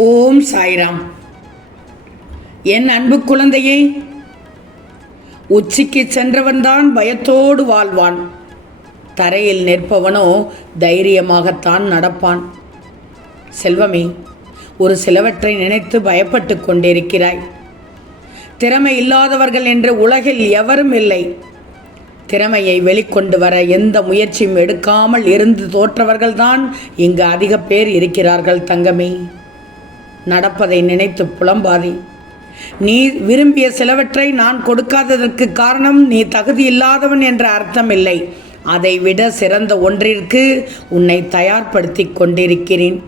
ஓம் சாய்ராம். என் அன்பு குழந்தையே உச்சிக்கு சென்றவன்தான் பயத்தோடு வாழ்வான். தரையில் நிற்பவனோ தைரியமாகத்தான் நடப்பான். செல்வமே ஒரு சிலவற்றை நினைத்து பயப்பட்டு கொண்டிருக்கிறாய். திறமை இல்லாதவர்கள் என்று உலகில் எவரும் இல்லை. திறமையை வெளிக்கொண்டு வர எந்த முயற்சியும் எடுக்காமல் இருந்து தோற்றவர்கள்தான் இங்கு அதிக பேர் இருக்கிறார்கள் தங்கமே. நடப்பதை நினைத்து புலம்பாதே. நீ விரும்பிய சிலவற்றை நான் கொடுக்காததற்கு காரணம் நீ தகுதி இல்லாதவன் என்ற அர்த்தம் இல்லை அதை விட சிறந்த ஒன்றிற்கு உன்னை தயார்படுத்தி கொண்டிருக்கிறேன்.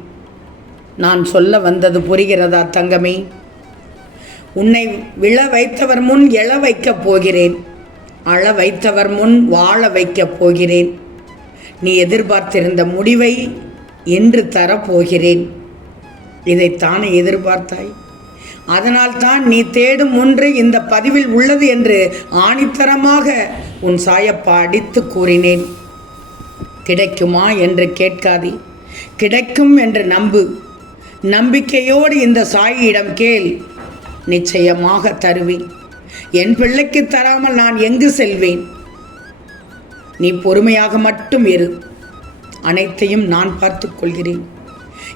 நான் சொல்ல வந்தது புரிகிறதா தங்கமே? உன்னை விழ வைத்தவர் முன் எழ வைக்கப் போகிறேன். அழ வைத்தவர் முன் வாழ வைக்கப் போகிறேன். நீ எதிர்பார்த்திருந்த முடிவை இன்று தரப்போகிறேன். இதைத்தானே எதிர்பார்த்தாய்? அதனால்தான் நீ தேடும் ஒன்று இந்த பதிவில் உள்ளது என்று ஆணித்தரமாக உன் சாயப்பா அடித்து கூறினேன். கிடைக்குமா என்று கேட்காதே. கிடைக்கும் என்று நம்பு. நம்பிக்கையோடு இந்த சாயியிடம் கேள். நிச்சயமாக தருவேன். என் பிள்ளைக்கு தராமல் நான் எங்கு செல்வேன்? நீ பொறுமையாக மட்டும் இரு. அனைத்தையும் நான் பார்த்துக்கொள்கிறேன்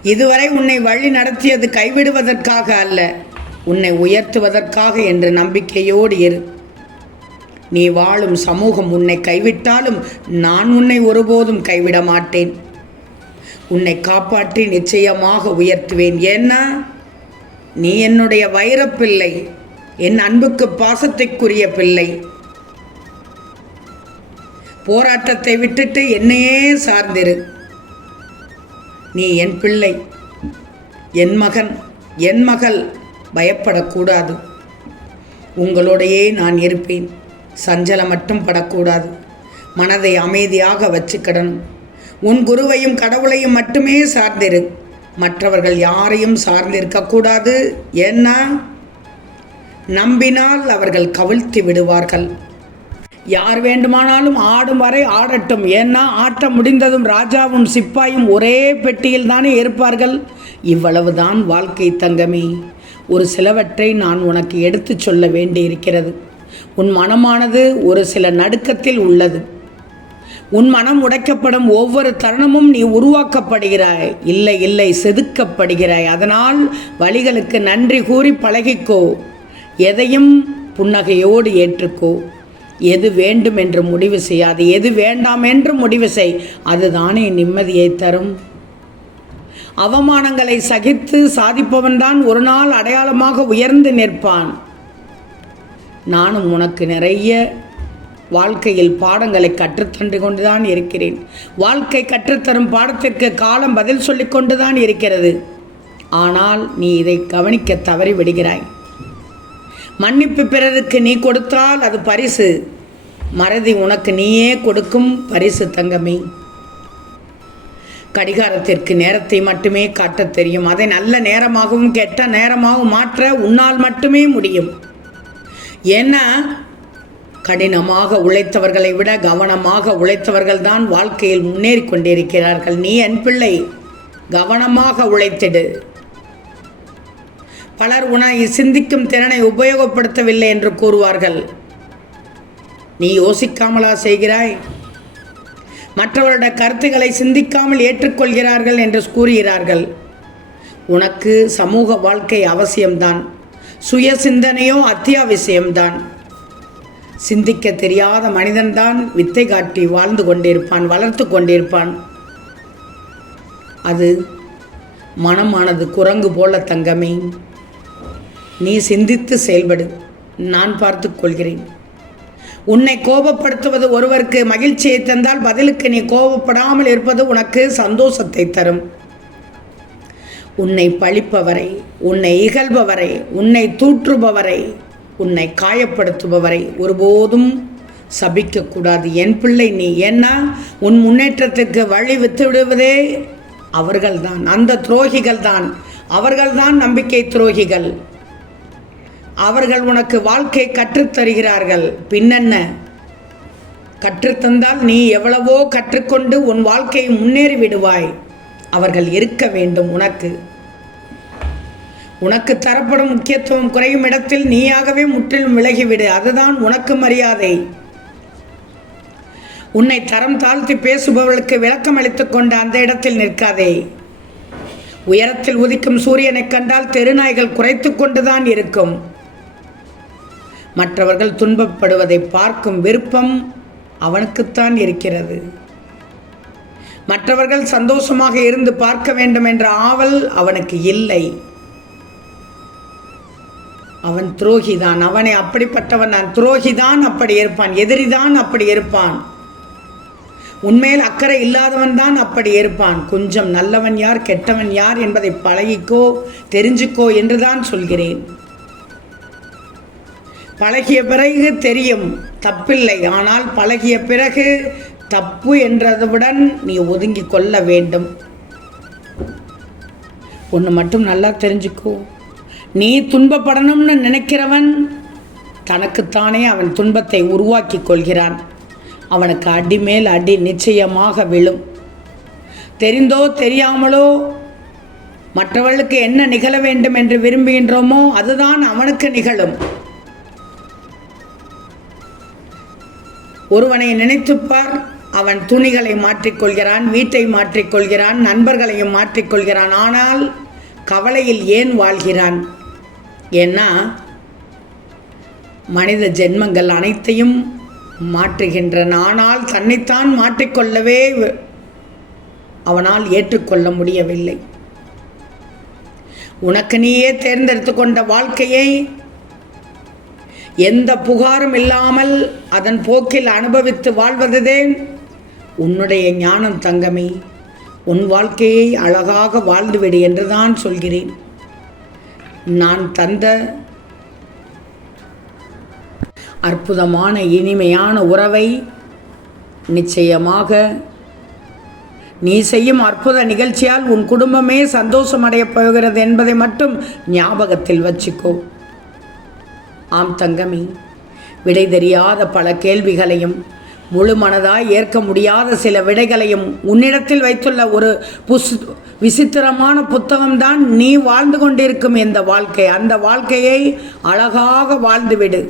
இதுவரை உன்னை வழி நடத்தியது கைவிடுவதற்காக அல்ல. உன்னை உயர்த்துவதற்காக என்ற நம்பிக்கையோடு இரு. நீ வாழும் சமூகம் உன்னை கைவிட்டாலும் நான் உன்னை ஒருபோதும் கைவிட மாட்டேன். உன்னை காப்பாற்றி நிச்சயமாக உயர்த்துவேன். ஏன்னா நீ என்னுடைய வைரப்பிள்ளை. என் அன்புக்கு பாசத்தைக்குரிய பிள்ளை. போராட்டத்தை விட்டுட்டு என்னையே சார்ந்திரு. நீ என் பிள்ளை. என் மகன் என் மகள் பயப்படக்கூடாது. உங்களோடையே நான் இருப்பேன். சஞ்சலம் மட்டும் படக்கூடாது. மனதை அமைதியாக வச்சுக்கிடணும் உன் குருவையும் கடவுளையும் மட்டுமே சார்ந்திரு. மற்றவர்கள் யாரையும் சார்ந்திருக்கக்கூடாது. ஏன்னா நம்பினால் அவர்கள் கவிழ்த்து விடுவார்கள். யார் வேண்டுமானாலும் ஆடும் வரை ஆடட்டும். ஏன்னா ஆட்டம் முடிந்ததும் ராஜாவும் சிப்பாயும் ஒரே பெட்டியில் தானே இருப்பார்கள். இவ்வளவுதான் வாழ்க்கை தங்கமே. ஒரு சிலவற்றை நான் உனக்கு எடுத்துச் சொல்ல வேண்டியிருக்கிறது. உன் மனமானது ஒரு சில நடுக்கத்தில் உள்ளது. உன் மனம் உடைக்கப்படும் ஒவ்வொரு தருணமும் நீ உருவாக்கப்படுகிறாய். இல்லை இல்லை செதுக்கப்படுகிறாய். அதனால் வழிகளுக்கு நன்றி கூறி பழகிக்கோ. எதையும் புன்னகையோடு ஏற்றுக்கோ. எது வேண்டும் என்று முடிவு செய்யாது எது வேண்டாம் என்று முடிவு செய் அதுதானே நிம்மதியை தரும். அவமானங்களை சகித்து சாதிப்பவன்தான் ஒரு நாள் அடையாளமாக உயர்ந்து நிற்பான். நானும் உனக்கு நிறைய வாழ்க்கையில் பாடங்களை கற்றுத்தந்து கொண்டுதான் இருக்கிறேன். வாழ்க்கை கற்றுத்தரும் பாடத்திற்கு காலம் பதில் சொல்லிக் கொண்டுதான் இருக்கிறது. ஆனால் நீ இதை கவனிக்க தவறி விடுகிறாய் மன்னிப்பு பிறருக்கு நீ கொடுத்தால் அது பரிசு. மறதி உனக்கு நீயே கொடுக்கும் பரிசு தங்கமே. கடிகாரத்திற்கு நேரத்தை மட்டுமே காட்டத் தெரியும். அதை நல்ல நேரமாகவும் கெட்ட நேரமாகவும் மாற்ற உன்னால் மட்டுமே முடியும். ஏன்னா கடினமாக உழைத்தவர்களை விட கவனமாக உழைத்தவர்கள்தான் வாழ்க்கையில் முன்னேறி கொண்டிருக்கிறார்கள். நீ என் பிள்ளை. கவனமாக உழைத்திடு. பலர் உன்னை சிந்திக்கும் திறனை உபயோகப்படுத்தவில்லை என்று கூறுவார்கள். நீ யோசிக்காமலா செய்கிறாய்? மற்றவருடைய கருத்துக்களை சிந்திக்காமல் ஏற்றுக்கொள்கிறார்கள் என்று கூறுகிறார்கள். உனக்கு சமூக வாழ்க்கை அவசியம்தான். சுய சிந்தனையோ அத்தியாவசியம்தான். சிந்திக்க தெரியாத மனிதன்தான் வித்தை காட்டி வாழ்ந்து கொண்டிருப்பான் வளர்த்து கொண்டிருப்பான். அது மனமானது குரங்கு போல தங்கமே. நீ சிந்தித்து செயல்படு. நான் பார்த்து கொள்கிறேன். உன்னை கோபப்படுத்துவது ஒருவருக்கு மகிழ்ச்சியை தந்தால் பதிலுக்கு நீ கோபப்படாமல் இருப்பது உனக்கு சந்தோஷத்தை தரும். உன்னை பழிப்பவரை உன்னை இகழ்பவரை உன்னை தூற்றுபவரை உன்னை காயப்படுத்துபவரை ஒருபோதும் சபிக்கக்கூடாது என் பிள்ளை நீ ஏன்னா உன் முன்னேற்றத்திற்கு வழி வித்து விடுவதே அவர்கள்தான். அந்த துரோகிகள் தான் அவர்கள்தான் நம்பிக்கை துரோகிகள். அவர்கள் உனக்கு வாழ்க்கை கற்றுத்தருகிறார்கள். பின்னென்ன? கற்றுத்தந்தால் நீ எவ்வளவோ கற்றுக்கொண்டு உன் வாழ்க்கையை முன்னேறி விடுவாய். அவர்கள் இருக்க வேண்டும் உனக்கு. உனக்கு தரப்படும் முக்கியத்துவம் குறையும் இடத்தில் நீயாகவே முற்றிலும் விலகிவிடு. அதுதான் உனக்கு மரியாதை. உன்னை தரம் தாழ்த்தி பேசுபவர்களுக்கு விளக்கம் அளித்துக் கொண்ட அந்த இடத்தில் நிற்காதே. உயரத்தில் உதிக்கும் சூரியனைக் கண்டால் தெருநாய்கள் குறைத்து கொண்டுதான் இருக்கும். மற்றவர்கள் துன்பப்படுவதை பார்க்கும் விருப்பம் அவனுக்குத்தான் இருக்கிறது. மற்றவர்கள் சந்தோஷமாக இருந்து பார்க்க வேண்டும் என்ற ஆவல் அவனுக்கு இல்லை. அவன் துரோகிதான். அவனை அப்படிப்பட்டவன் நான் துரோகிதான் அப்படி இருப்பான். எதிரிதான் அப்படி இருப்பான். உண்மையில் அக்கறை இல்லாதவன் தான் அப்படி இருப்பான். கொஞ்சம் நல்லவன் யார் கெட்டவன் யார் என்பதை பழகிக்கோ தெரிஞ்சுக்கோ என்றுதான் சொல்கிறேன். பழகிய பிறகு தெரியும் தப்பில்லை. ஆனால் பழகிய பிறகு தப்பு என்றதுடன் நீ ஒதுங்கி கொள்ள வேண்டும். ஒன்று மட்டும் நல்லா தெரிஞ்சுக்கோ. நீ துன்பப்படணும்னு நினைக்கிறவன் தனக்குத்தானே அவன் துன்பத்தை உருவாக்கி கொள்கிறான். அவனுக்கு அடி மேல் அடி நிச்சயமாக விழும். தெரிந்தோ தெரியாமலோ மற்றவர்களுக்கு என்ன நிகழ வேண்டும் என்று விரும்புகின்றோமோ அதுதான் அவனுக்கு நிகழும். ஒருவனை நினைத்துப்பார் அவன் துணிகளை மாற்றிக்கொள்கிறான் வீட்டை மாற்றிக்கொள்கிறான் நண்பர்களையும் மாற்றிக்கொள்கிறான். ஆனால் கவலையில் ஏன் வாழ்கிறான்? ஏன்னா மனித ஜென்மங்கள் அனைத்தையும் மாற்றுகின்றன. ஆனால் தன்னைத்தான் மாற்றிக்கொள்ளவே அவனால் ஏற்றுக்கொள்ள முடியவில்லை. உனக்கு நீயே தேர்ந்தெடுத்து கொண்ட வாழ்க்கையை எந்த புகாரும் இல்லாமல் அதன் போக்கில் அனுபவித்து வாழ்வதுதே உன்னுடைய ஞானம் தங்கமே உன் வாழ்க்கையை அழகாக வாழ்ந்துவிடு என்றுதான் சொல்கிறேன். நான் தந்த அற்புதமான இனிமையான உறவை நிச்சயமாக நீ செய்யும் அற்புத நிகழ்ச்சியால் உன் குடும்பமே சந்தோஷமடையப் போகிறது என்பதை மட்டும் ஞாபகத்தில் வச்சுக்கோ. ஆம் தங்கமி விடை தெரியாத பல கேள்விகளையும் முழு மனதாய் ஏற்க முடியாத சில விடைகளையும் உன்னிடத்தில் வைத்துள்ள ஒரு புஸ் விசித்திரமான புத்தகம்தான் நீ வாழ்ந்து கொண்டிருக்கும் இந்த வாழ்க்கை. அந்த வாழ்க்கையை அழகாக வாழ்ந்துவிடு.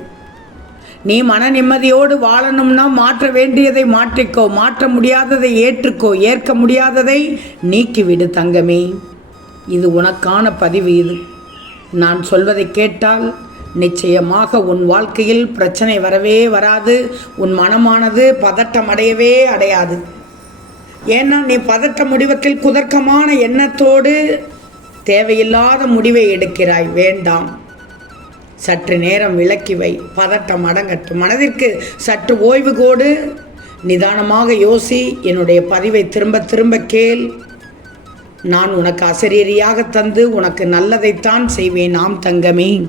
நீ மன நிம்மதியோடு வாழணும்னா மாற்ற வேண்டியதை மாற்றிக்கோ மாற்ற முடியாததை ஏற்றுக்கோ ஏற்க முடியாததை நீக்கிவிடு தங்கமே. இது உனக்கான பதிவு இது. நான் சொல்வதை கேட்டால் நிச்சயமாக உன் வாழ்க்கையில் பிரச்சனை வரவே வராது. உன் மனமானது பதட்டம் அடையவே அடையாது. ஏன்னா நீ பதட்ட முடிவத்தில் குதர்க்கமான எண்ணத்தோடு தேவையில்லாத முடிவை எடுக்கிறாய். வேண்டாம். சற்று நேரம் விளக்கி வை. பதட்டம் அடங்கட்டும். மனதிற்கு சற்று ஓய்வு கோடு. நிதானமாக யோசி. என்னுடைய பதிவை திரும்ப திரும்ப கேள். நான் உனக்கு அசரீரியாக தந்து உனக்கு நல்லதைத்தான் செய்வேன். ஆம் தங்கமே.